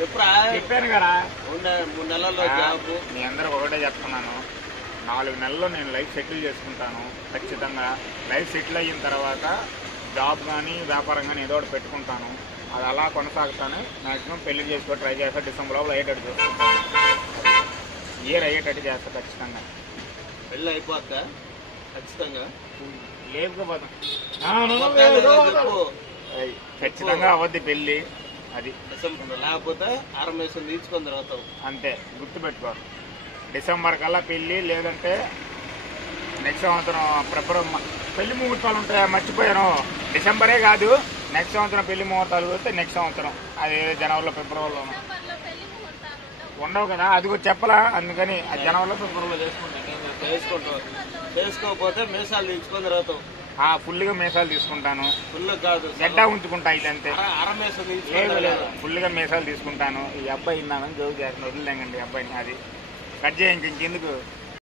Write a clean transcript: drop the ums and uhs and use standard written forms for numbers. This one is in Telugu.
చెప్పాను కదా 3 నెలల్లో జాబ్. మీ అందరికి ఒకటే చెప్తున్నాను, 4 నెలల్లో నేను లైఫ్ సెటిల్ చేసుకుంటాను ఖచ్చితంగా. లైఫ్ సెటిల్ అయిన తర్వాత జాబ్ కానీ వ్యాపారం కానీ ఏదో ఒకటి పెట్టుకుంటాను. అది అలా కొనసాగుతాను. మ్యాక్సిమం పెళ్లి చేసుకో ట్రై చేస్తా. డిసెంబర్ లోపల అయ్యేటట్టు చూసుకుంటాను. ఇయర్ అయ్యేటట్టు చేస్తా ఖచ్చితంగా. పెళ్ళి అయిపోద్దా ఖచ్చితంగా? లేకపోతాం ఖచ్చితంగా అవద్ది పెళ్ళి. అది డిసెంబర్, లేకపోతే ఆరమేసం తీర్చుకొని తర్వాత అంతే. గుర్తుపెట్టుకో, డిసెంబర్ కల్లా పెళ్ళి, లేదంటే నెక్స్ట్ సంవత్సరం ఫిబ్రవరి పెళ్లి ముహూర్తాలు ఉంటాయా? మర్చిపోయాను. డిసెంబరే కాదు, నెక్స్ట్ సంవత్సరం పెళ్లి ముహూర్తాలు వస్తే నెక్స్ట్ సంవత్సరం అది జనవరిలో ఫిబ్రవరిలో ఉండవు కదా. అది కూడా చెప్పలా, అందుకని అది జనవరిలో ఫిబ్రవరిలో చేసుకుంటాం. చేసుకోకపోతే మీసాలు తీర్చుకొని తర్వాత ఫుల్గా మీసాలు తీసుకుంటాను. ఫుల్ కాదు, గడ్డ ఉంచుకుంటా. ఇదంతే. అరమేసం లేదు, ఫుల్గా మీసాలు తీసుకుంటాను. ఈ అబ్బాయి ఇన్నానని జోక్ చేస్తాను. వదిలేండి అబ్బాయిని. అది కట్ చేయండి ఇంకెందుకు.